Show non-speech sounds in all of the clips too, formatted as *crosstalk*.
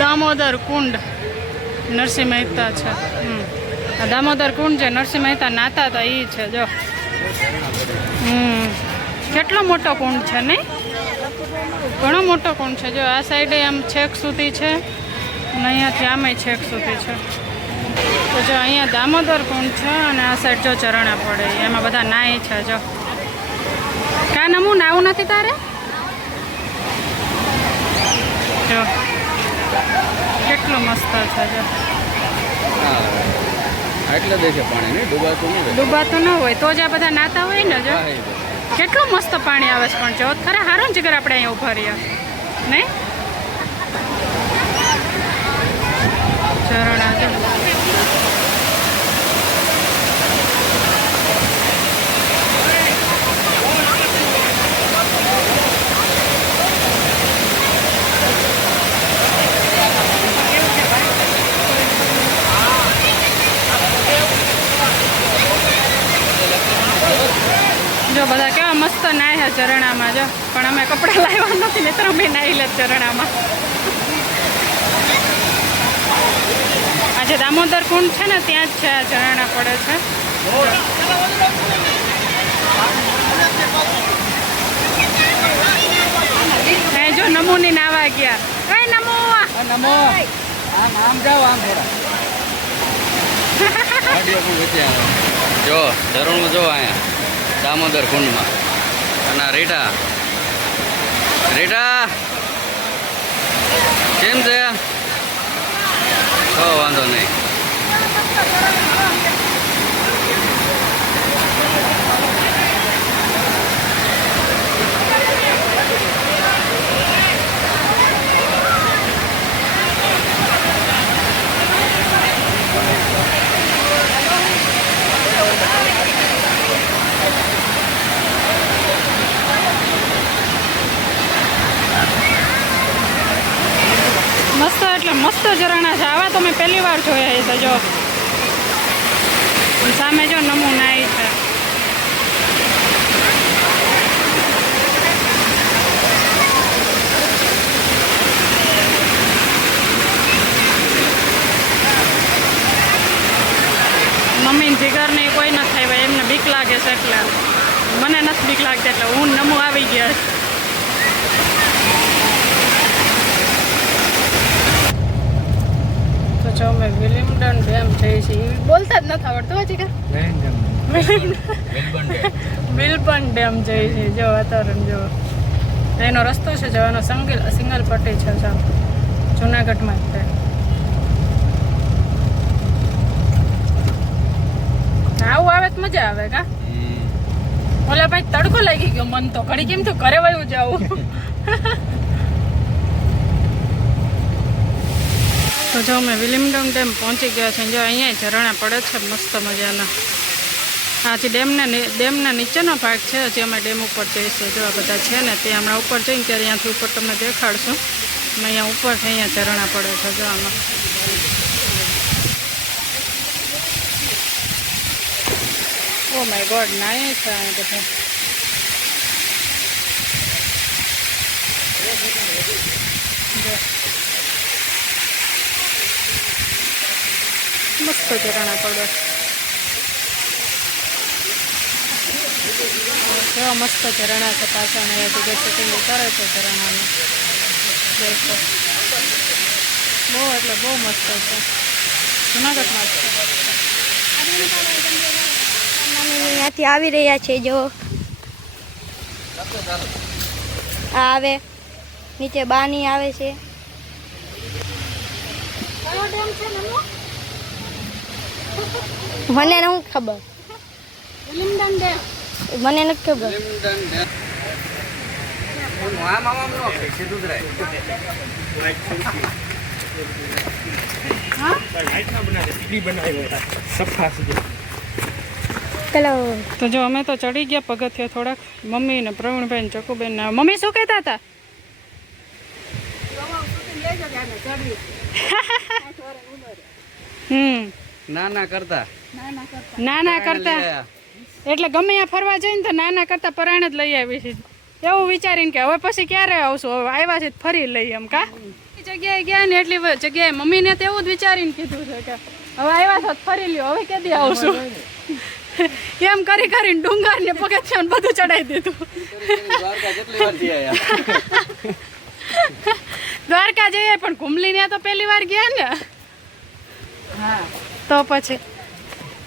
દામોદર કુંડ નરસિંહ મહેતા છે. દામોદર કુંડ છે નરસિંહ મહેતા નાતા હતા એ છે, જો. હમ. કેટલો મોટો કુંડ છે, નહીં? ઘણો મોટો કુંડ છે, જો. આ સાઈડે આમ છેક સુધી છે અને અહીંયાથી આમે છેક સુધી છે. તો જો, અહીંયા દામોદર કુંડ છે અને આ સાઈડ જો ચરણા પડે. એમાં બધા નાય છે, જો. કા નમું નાવું નથી તારે? કેટલું મસ્ત છે જો. હા એટલે દેશે પાણી નહીં ડૂબાતું નહીં ડૂબાતું ન હોય તો જ આ બધા નાતા હોય ને જો. કેટલું મસ્ત પાણી આવે છે પણ જો. ખરા હારો ને જીગર આપણે અહીંયા ઊભા રહ્યા. નહીં? ચરણ જો જો બધા કેવા મસ્ત નાય છે ઝરણામાં જો પણ અમે કપડાં લાવ્યા નથી ને અમે નાઈ લે ચરણામાં. આજે દામોદર કુંડ છે ને ત્યાં જ છે આ ઝરણા પડે છે. જો જો નમૂની નાવા ગયા. કઈ નમો! નમો! આમ જાઓ આમ થોડા. જો ધરણું જો અહીંયા દામોદર કુંડમાં. અને આ રીટા રીટા કેમ છે? વાંધો નહીં મસ્ત એટલે મસ્ત ઝરણા છે આવા તો મેં પહેલી વાર જોયા છે જો સામે જો નમૂના ઈ છે. મમ્મી જીગર ને કોઈ નથી થાય એમને બીક લાગે છે એટલે. મને નથી બીક લાગતી, એટલે હું નમો આવી ગયા. છે જો અમે વિલિમડન ડેમ જઈએ છીએ. બોલતા જ નથી આવડતું હજી કે વિલબન ડેમ. જઈએ છીએ. જો વાતાવરણ જો એનો રસ્તો છે જવાનો સંગીલ સિંગલ પટ્ટી છે જો. જુનાગઢમાં જ છે. આવું આવે તો મજા આવે કા? ઓલા ભાઈ તડકો લાગી ગયો મન તો. ઘડી કેમ તો ઘરે વયું જાવું *laughs* જો અમે વિલિમડમ ડેમ પહોંચી ગયા છે જો અહીંયા ઝરણા પડે છે, મસ્ત મજાના. હાથી ડેમના ડેમના નીચેનો ભાગ છે, હજી અમે ડેમ ઉપર જઈશું. જો આ બધા છે ને, તે હમણાં ઉપર જઈને ત્યારે અહીંયાથી ઉપર તમને દેખાડશું. અમે અહીંયા ઉપર છે અહીંયા ઝરણા પડે છે, જો આમાં. ઓ માય ગોડ નાય છે આ બધા. જો. મસ્ત ઝરણા પાવડર. કેવા મસ્ત ઝરણા છે પાછા અને જગ્યાએ સેટિંગ ઉતારે છે ઝરણાનું દેખો બહુ એટલે બહુ મસ્ત છે. જુનાગઢમાં છે. અહીંયાથી આવી રહ્યા છે જો. આ આવે નીચે બાની આવે છે. મને શું ખબર. મને નથી ખબર. તો જો અમે તો ચડી ગયા પગથિયા થોડાક. મમ્મી ને પ્રવીણભાઈ ને ચકુબેન ને મમ્મી શું કહેતા હતા? *laughs* હમ. ના ના કરતા. નાના કરતા. એટલે ગમે ત્યાં ફરવા જઈને તો નાના કરતા પરાણ જ લઈ આવી છે. એવું વિચારીને કે હવે પછી ક્યારે આવશું? હવે આવ્યા છે ફરી લઈએ એમ કા? જગ્યાએ ગયા ને એટલી જગ્યાએ મમ્મીને તો એવું જ વિચારીને કીધું છે કે હવે આવ્યા છો તો ફરી લ્યો હવે કેદી આવશું? *laughs* એમ કરી કરીને ડુંગર ને પગથિયા ને બધું ચડાવી દીધું. *laughs* દ્વારકા જઈએ પણ ઘુમલી ને તો પહેલી વાર ગયા ને? તો પછી.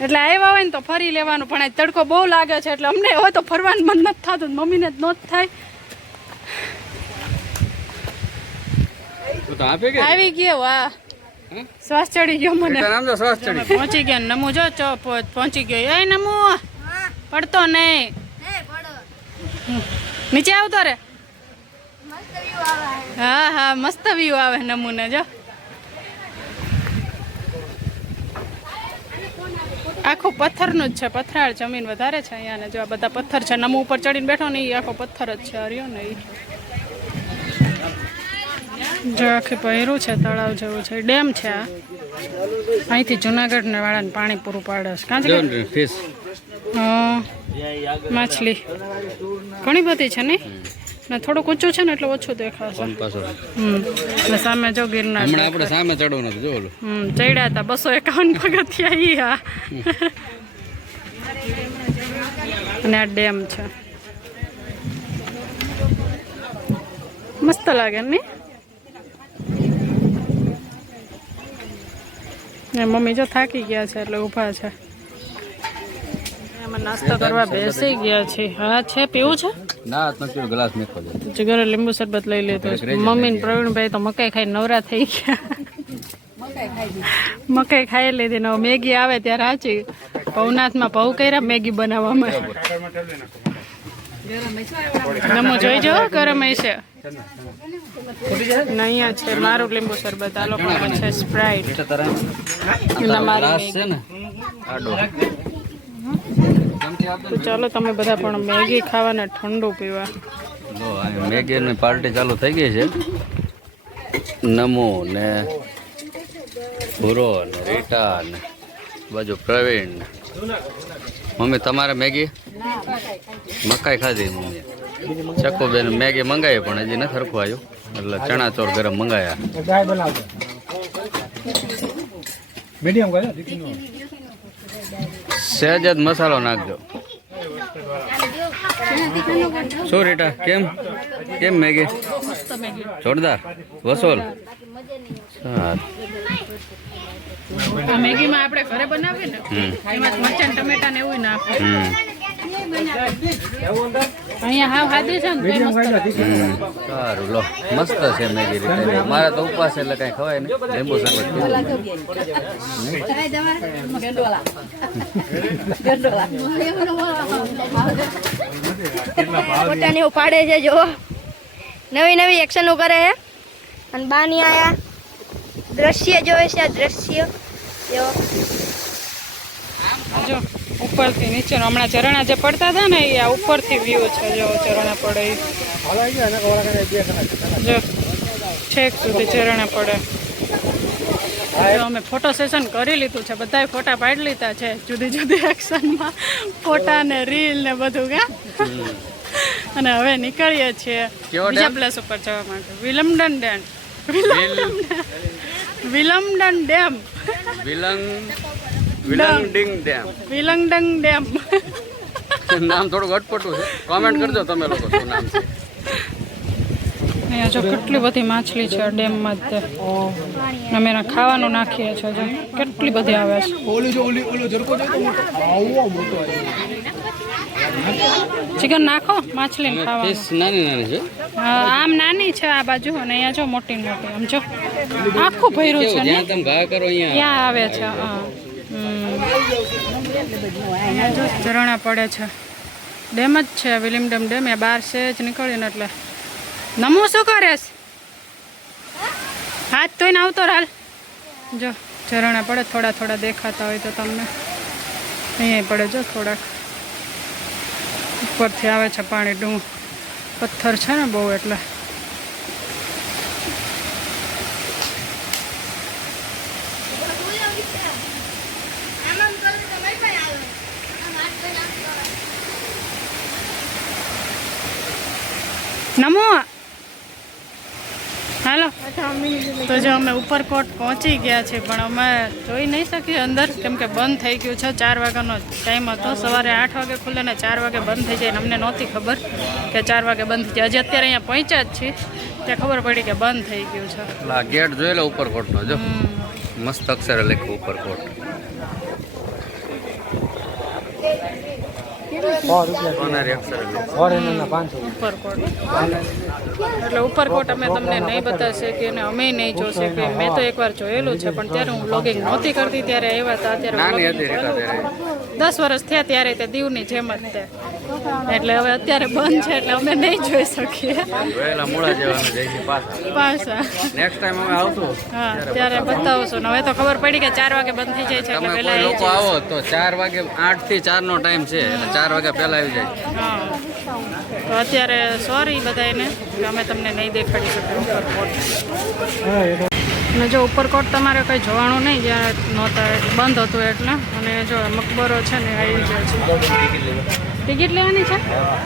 એટલે આવ્યા હોય ને તો ફરી લેવાનું પણ આ તડકો બહુ લાગે છે એટલે અમને હવે તો ફરવાનું મન નથી થતું મમ્મીને જ નો થાય. તું તો આપે કે આવી ગયો વાહ? શ્વાસ ચડી ગયો મને. શ્વાસ ચડી. પહોંચી ગયો નમુ જો ચો પહોંચ- પહોંચી ગયો. એ નમુ પડતો નહીં. નીચે આવતો રે. હા હા મસ્ત વ્યૂ આવે નમૂને જો. આખું પથ્થરનું જ છે પથરાળ જમીન વધારે છે અહીંયા ને જો આ બધા પથ્થર છે નમો ઉપર ચડીને બેઠો ને એ આખો પથ્થર જ છે હર્યો ને એ જો આખી પહેરું છે તળાવ જેવું છે ડેમ છે આ. અહીંથી જુનાગઢ ને વાળાને પાણી પૂરું પાડે છે. કાં માછલી. ઘણી બધી છે ને? ને થોડુંક ઊંચું છે ને એટલે ઓછું દેખાશે. હમ. ને સામે જો ગિરનાર હમણાં આપણે સામે ચડવું નથી જો ઓલું. હમ ચડ્યા હતા બસો એકાવન પગથિયા ઈ હા અને આ ડેમ છે. મસ્ત લાગે ને ને મમ્મી જો થાકી ગયા છે એટલે ઊભા છે. નાસ્તો કરવા બેસી. ગયા છે. હા છે પીવું છે? ના હાથ ગ્લાસ મેકો દે. લીંબુ શરબત લઈ લીધું છે મમ્મી ને પ્રવીણભાઈ તો મકાઈ ખાઈ નવરા થઈ ગયા. મકાઈ ખાઈ લીધી ને મેગી આવે ત્યારે સાચી. ભવનાથમાં ભવ કર્યા મેગી બનાવવામાં. નમો જોઈ જો ગરમ હશે. અહીંયા છે મારું લીંબુ શરબત. આ લોકો છે મારી છે ને. તો ચાલો તમે બધા પણ મેગી ખાવાને ઠંડુ પીવા. મેગીની પાર્ટી ચાલુ થઈ ગઈ છે. નમો ને ભૂરો ને રીટા ને બાજુ પ્રવીણ ને. મમ્મી તમારે મેગી? મકાઈ ખાધી મમ્મી ચક્કુબેન મેગી મંગાવી પણ હજી નથી સરખું આવ્યું એટલે ચણા ચોર ગરમ મંગાયા. મીડિયમ કરે દીકરીનો સહેજ જ મસાલો નાખજો. શું રેટા? કેમ? કેમ મેગી? જોરદાર. વસોલ. મેગીમાં આપણે ઘરે બનાવીએ ને એમાં મરચાં ટમેટા ને એવું નાખે અહીંયા હાવ હાદી છે ને. સારું લો. મસ્ત છે મેગી રીતે મારે તો ઉપવાસ એટલે કઈ ખવાય નહીં. લીંબુ શરબત પોતાની એવું પાડે છે? જો નવી નવી એક્શનો કરે છે. અને બાની આયા. દ્રશ્ય જોવે છે આ દ્રશ્ય. જો જો ઉપરથી નીચે હમણાં ઝરણા જે પડતા હતા ને એ આ ઉપરથી વ્યૂ છે જો ઝરણા પડે જો છેક સુધી ઝરણા પડે. અમે ફોટો સેશન કરી લીધું છે બધાય ફોટા પાડી લીધા છે જુદી જુદી એક્શનમાં ફોટા ને રીલ ને બધું કા? અને હવે નીકળીએ છીએ બીજા પ્લેસ ઉપર જવા માટે. Willingdon dam Willingdon dam Willingdon Willingdon dam. Willingdon dam. નામ થોડું અટપટું છે? કોમેન્ટ કરજો તમે લોકો શું નામ છે. અહીંયા જો કેટલી બધી માછલી છે ડેમમાં જ તે. અમે એના ખાવાનું નાખીએ છીએ જો. કેટલી બધી આવે છે. ઓલી જો ઓલી ઓલો જરકો જો તો મોટો આવો મોટો ચિકન નાખો ફિશ નાની નાની છે. હા, આમ નાની છે આ બાજુ અને અહીંયા જો મોટી મોટી આમ જો. આખું ભર્યું છે ને? તમે ઘા કરો અહીંયા ત્યાં આવે છે હા. અહીંયા જો ઝરણા પડે છે. ડેમ જ છે વિલિમડમ ડેમ. એ બહાર છે જ નીકળીને એટલે. નમો શું કરેશ? હાથ ધોઈને આવતો હાલ જો, ઝરણા પડે, થોડા થોડા દેખાતા હોય તો તમને. અહીંયા પડે, જો, થોડાક. ઉપરથી આવે છે પાણી ડું. પથ્થર છે ને બહુ એટલે. નમો. હાલો. તો જો અમે ઉપરકોટ પહોંચી ગયા છે પણ અમે જોઈ નહીં શકીએ અંદર કેમ કે બંધ થઈ ગયું છે. ચાર વાગ્યાનો ટાઈમ હતો. સવારે આઠ વાગે ખુલે ને ચાર વાગે બંધ થઈ જાય. અમને નહોતી ખબર કે ચાર વાગે બંધ થઈ જાય. હજી અત્યારે અહીંયા પહોંચ્યા જ છીએ. ત્યાં ખબર પડી કે બંધ થઈ ગયું છે. આ ગેટ જોઈ લો ઉપરકોટનો જો. મસ્ત અક્ષરે લખ્યું ઉપરકોટ. સો રૂપિયા ફોરેનરના પાંચસો. ઉપરકોટ. એટલે ઉપરકોટ અમે તમને નહીં બતાવશે કે અને અમે નહીં જોશે કે મેં તો એકવાર જોયેલું છે પણ ત્યારે હું બ્લોગિંગ નહોતી કરતી ત્યારે આવ્યા હતા અત્યારે દસ વર્ષ થયા ત્યારે તે દીવની જેમ જ તે. એટલે હવે અત્યારે બંધ છે એટલે અમે નહીં જોઈ શકીએ. પાછા. પાછા. નેક્સ્ટ ટાઈમ અમે આવશું. હા ત્યારે બતાવશું. હવે તો ખબર પડી કે ચાર વાગે બંધ થઈ જાય છે એટલે પહેલા લોકો આવો તો ચાર વાગે આઠથી ચાર નો ટાઈમ છે એટલે ચાર વાગે પહેલા આવી જાય. હા. તો અત્યારે સોરી બધાને કે અમે તમને નહીં દેખાડી શકીએ. અને જો ઉપરકોટ તમારે કંઈ જોવાનું નહીં, જ્યાં નહોતા બંધ હતું એટલે. અને જો મકબરો છે ને આવી ગયો છે. ટિકિટ લેવાની છે?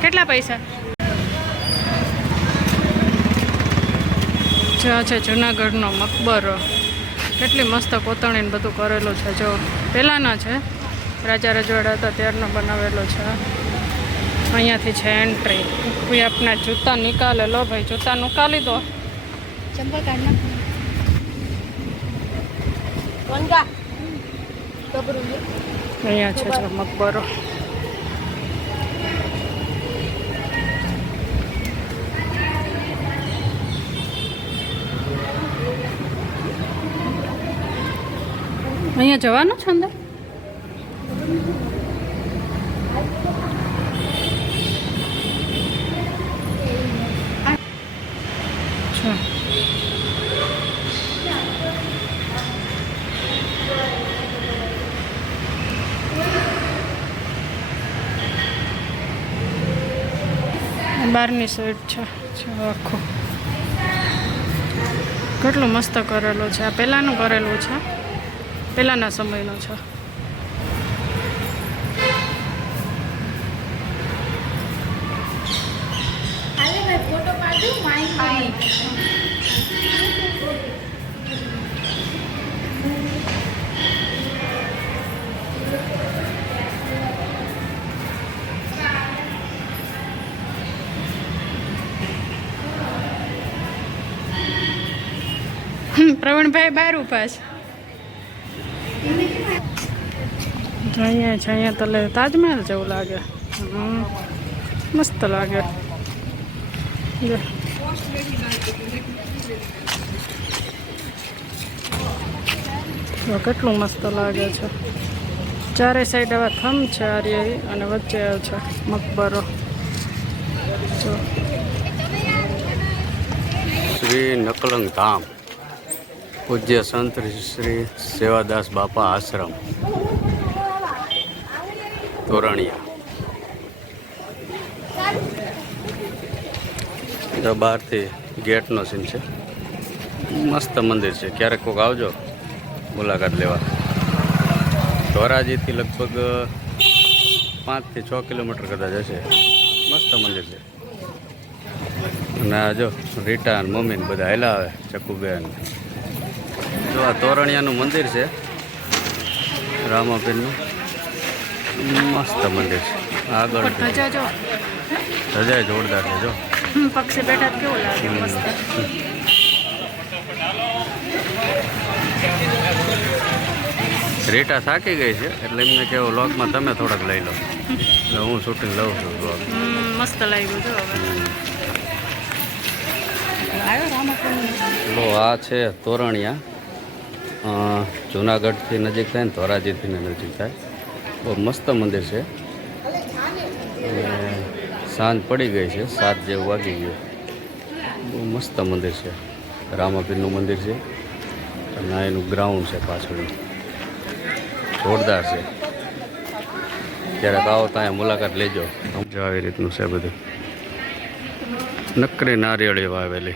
કેટલા પૈસા? જો છે, જુનાગઢનો મકબરો. કેટલી મસ્ત કોતણીને બધું કરેલું છે. જો પહેલાંના છે. રાજા રજવાડા હતા, ત્યારનો બનાવેલો છે. અહીંયાથી છે એન્ટ્રી કોઈ આપના જૂતા નિકાલે. લો ભાઈ, જૂતા નિકાલી દો. ચંપલ કાઢ નાખ કોનકા કબરું છે. અહીંયા છે જો મકબરો. અહીંયા જવાનું છે અંદર છે. બહારની સાઈડ છે આખું. કેટલું મસ્ત કરેલું છે. આ પહેલાંનું કરેલું છે. પહેલાંના સમયનું છે. હમ, પ્રવીણભાઈ બાર ઊભા છે અહીંયા છે, અહીંયા તલે તાજમહેલ જેવું લાગે. મસ્ત લાગે. કેટલું મસ્ત લાગે છે. ચારે સાઈડ આવા થમ છે આર્ય અને વચ્ચે છે મકબરો. શ્રી નકલંગ ધામ. પૂજ્ય સંત શ્રી સેવાદાસ બાપા આશ્રમ, તોરણિયા. બહારથી ગેટનો સીન છે. મસ્ત મંદિર છે. ક્યારેક કોક આવજો, મુલાકાત લેવા. ધોરાજીથી લગભગ પાંચથી છ કિલોમીટર કદાચ હશે. મસ્ત મંદિર છે. અને જો રીટા અને મમ્મી બધા હેલા આવે, ચકુબેન. જો આ તોરણિયાનું મંદિર છે. રામાપીરનું. મસ્ત મંદિર છે. આગળ ધજા જો. જોરદાર છે જો. પક્ષી બેઠા કેવું લાગે? મસ્ત. રીટા થાકી ગઈ છે એટલે એમને કેવો લોકમાં તમે થોડાક લઈ લો. એટલે હું શૂટિંગ લઉં છું vlog. મસ્ત લાગ્યું જો હવે. આ છે તોરણિયા. જુનાગઢથી નજીક થાય ને ધોરાજીથી નજીક થાય. બહુ મસ્ત મંદિર છે. સાંજ પડી ગઈ છે, સાત જેવું વાગી ગયું. બહુ મસ્ત મંદિર છે. રામાપીરનું મંદિર છે. અને એનું ગ્રાઉન્ડ છે પાછળ જોરદાર છે. ક્યારેક આવો ત્યાં મુલાકાત લેજો. જો આવી રીતનું છે બધું. નકરી નારિયેળી વાવેલી.